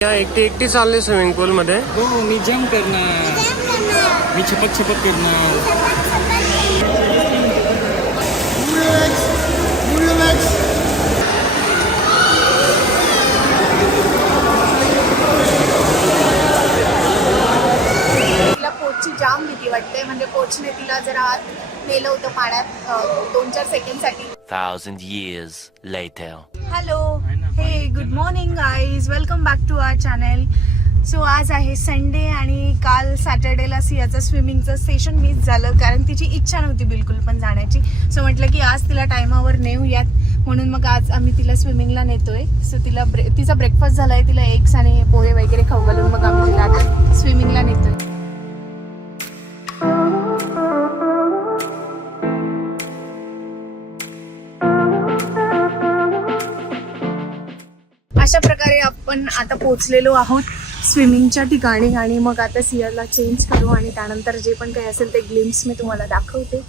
एकटी एकटी चालले स्विमिंग पूल मध्ये. हो मी जम्प करणार, मी छपक छपक करणार. तिला कोचची जाम भीती वाटते, म्हणजे कोचने तिला जरा आत नेलं होतं पाण्यात 2-4 सेकंडसाठी. 1,000 years later. Hello, hey good morning guys, welcome back to our channel. So आज आहे संडे आणि काल सॅटर्डेला सियाचं स्विमिंगचं सेशन मिस झालं, कारण तिची इच्छा नव्हती बिलकुल पण जाण्याची. सो म्हटलं की आज तिला टायमावर नेऊयात, म्हणून मग आज आम्ही तिला स्विमिंगला नेतोय. सो तिला तिचा ब्रेकफास्ट झाला आहे, तिला एग्स आणि पोहे वगैरे खाऊ घालून मग आम्ही तिला आता स्विमिंगला नेतोय. अशा प्रकारे आपण आता पोहोचलेलो आहोत स्विमिंगच्या ठिकाणी आणि मग आता सियाला चेंज करू आणि त्यानंतर जे पण काही असेल ते ग्लिम्स मी तुम्हाला दाखवते.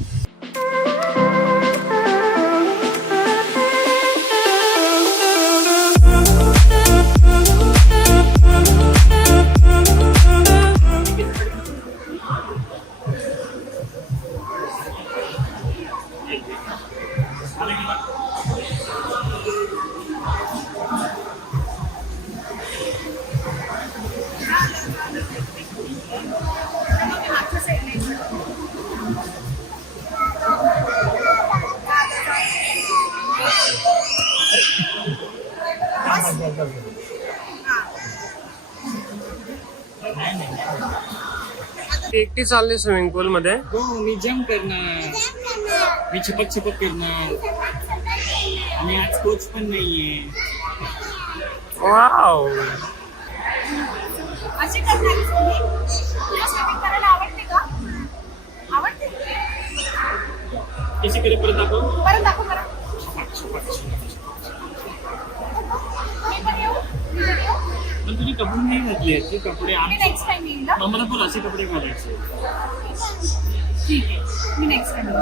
एकटी चालले स्विमिंग पूल मध्ये. हो मी जम्प करणार, मी छपक छपक करणार. आणि आज कोच पण नाहीये. वाव, अशी करणारी स्विमिंग? तुला स्विमिंग करायला आवडते का? आवडते? कशी करे परत दाखव. परत दाखव बरं. मी पण येऊ? मी पण येऊ? पण तुझे कपडे नाही घातले, ते कपडे मी नेक्स्ट टाइम येईल ना. मला पण असे कपडे घालायचे. ठीक आहे, मी नेक्स्ट टाइम येईल.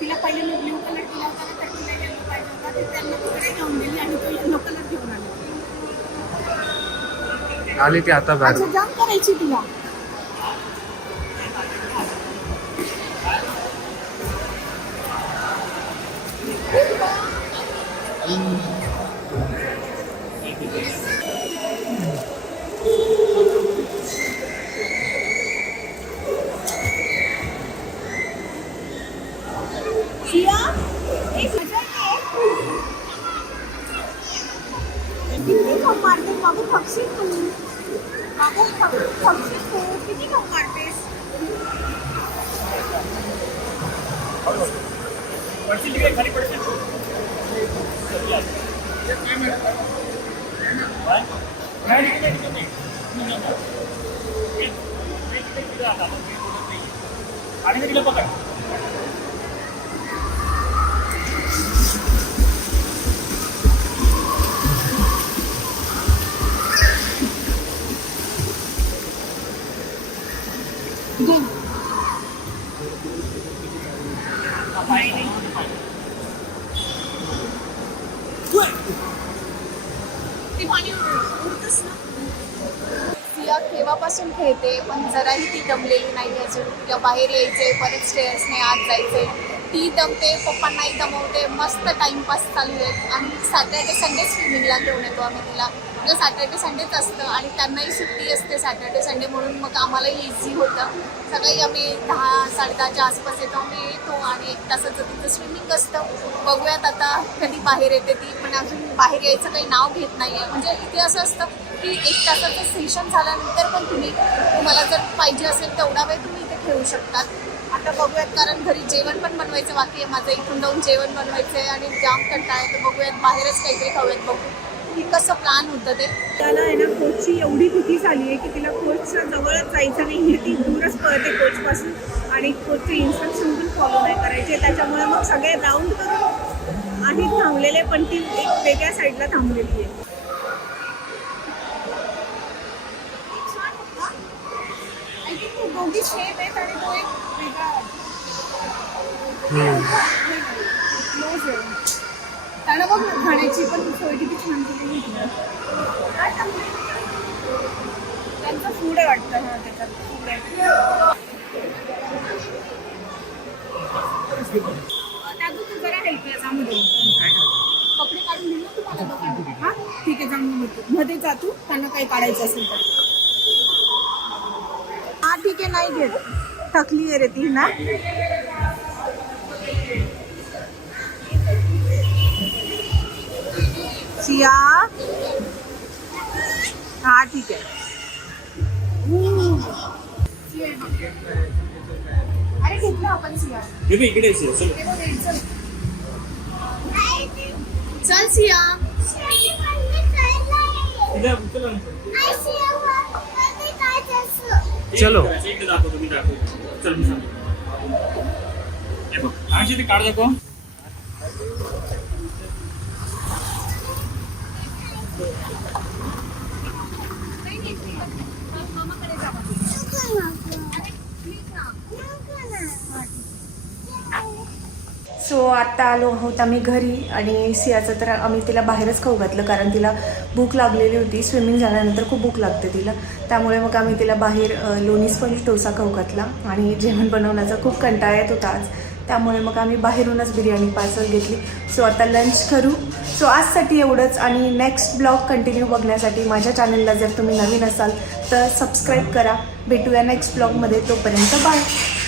तिला पहिले मी ब्ल्यू कलर दिला होता, तर तिला येलो पाहिजे होता, ते त्यांना तिकडे घेऊन गेली आणि तो येलो कलर घेऊन आली ती आता बाहेर. अच्छा, जम्प करायची तिला. सिया, एक मजा आहे. किती कम मारते बाबू, थकशील तू. बाबू थकशील तू, किती कम मारतेस. खाली पडशील. आणि तिला पकड. ते पाणी उडतच ना. तिला केव्हापासून खेळते पण जराही ती दमलेली नाही अजून. तिला बाहेर यायचे, परत स्टेअर्सने आत जायचे. ती दमते, पप्पांनाही दमवते. मस्त टाइमपास चालू आहे. आणि सॅटर्डे संडे स्विमिंगला घेऊन येतो आम्ही तिला. म्हणजे सॅटर्डे संडेच असतं आणि त्यांनाही सुट्टी असते सॅटर्डे संडे, म्हणून मग आम्हालाही इझी होतं. सकाळी आम्ही 10-10:30च्या आसपास येतो. आम्ही येतो आणि 1 तासाचं तिथं स्विमिंग असतं. बघूयात आता कधी बाहेर येते ती, पण अजून बाहेर यायचं काही नाव घेत नाही आहे. म्हणजे इथे असं असतं की 1 तासाचं सेशन झाल्यानंतर पण तुम्हाला जर पाहिजे असेल तेवढा वेळ तुम्ही इथे खेळू शकतात. आता बघूयात, कारण घरी जेवण पण बनवायचं बाकी आहे माझं. इथून जाऊन जेवण बनवायचं आहे आणि जाम कंटाळा आहे. तर बघूयात, बाहेरच काहीतरी खाऊयात. बघू की कसं प्लॅन होतं ते. त्याला आहे ना कोचची एवढी भीती झाली आहे की तिला कोचच्या जवळच जायचं नाही आहे. ती दूरच पळते कोचपासून आणि कोचचे इन्स्ट्रक्शन पण फॉलो नाही करायचे. त्याच्यामुळे मग सगळे राऊंड करून आणि थांबलेले, पण ती एक वेगळ्या साईडला थांबलेली आहे. आय थिंक ते दोघी शेप आहेत आणि तो एक वेगळा क्लोज आहे. त्याला बघ ना, खाण्याची पण सोय किती छान केलेली आहे. त्यांचं फूड आहे वाटतं. हा, त्याच्यात फूड आहे. त्यातून तू जरा हेल्प आहे, जाऊन दे. कपडे काढून दिले तुम्हाला दोघांना. हां ठीक आहे, जाऊन मध्ये जा तू, त्यांना काही काढायचं असेल तर. हां ठीक आहे, नाही घेत. थकली आहे रे ती ना. सिया, हा ठीक आहे. अरे घेतलं आपण सिया. इकडे चल. चल सिया. चलो. इकडे दाखवतो मी. चल मी सांगतो. हे बघ, आजी ते काढ दाखव. सो आत्ता आलो आहोत आम्ही घरी आणि सियाचं तर आम्ही तिला बाहेरच खाऊ घातलं, कारण तिला भूक लागलेली होती. स्विमिंग झाल्यानंतर खूप भूक लागते तिला, त्यामुळे मग आम्ही तिला बाहेर लोणीस पण डोसा खाऊ घातला. आणि जेवण बनवण्याचा खूप कंटाळा येत होता आज, त्यामुळे मग आम्ही बाहेरूनच बिर्याणी पार्सल घेतली. सो आता लंच करू. सो आजसाठी एवढंच. आणि नेक्स्ट ब्लॉग कंटिन्यू बघण्यासाठी माझ्या चॅनलला जर तुम्ही नवीन असाल तर सबस्क्राईब करा. भेटूया नेक्स्ट ब्लॉगमध्ये. तोपर्यंत बाय.